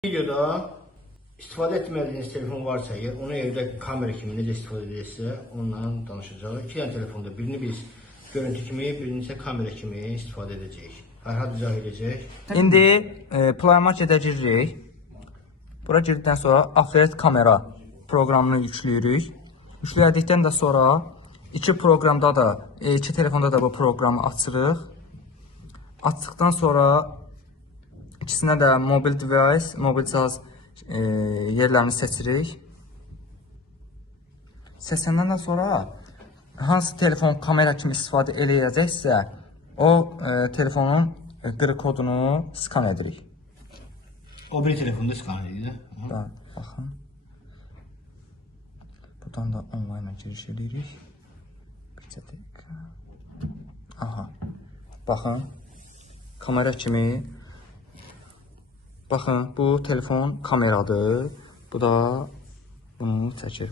Videoda istifadə etmədiyiniz telefon varsa, onu evdə kamera kimi necə istifadə edirsə, ondan danışacağıq. İki dənə telefonda birini biz görüntü kimi, birini isə kamera kimi istifadə edəcəyik. Fərhad izah edəcək. İndi playama gedəcəyik. Bura girdikdən sonra Afret kamera proqramını yükləyirik. Yüklədikdən də sonra iki proqramda da, iki telefonda da bu proqramı açırıq. Açdıqdan sonra İkisinə də mobil device, mobil cihaz yerlərini seçirik. Seçəndən sonra hansı telefon kamera kimi istifadə eləyəcəksə, o telefonun qırıq kodunu skan edirik. O bir telefonda skan edir. Baxın. Buradan da online'a giriş edirik. Bir dəqiqə. Aha. Baxın. Kamera kimi. Baxın, bu telefon kameradır. Bu da bunu çəkir.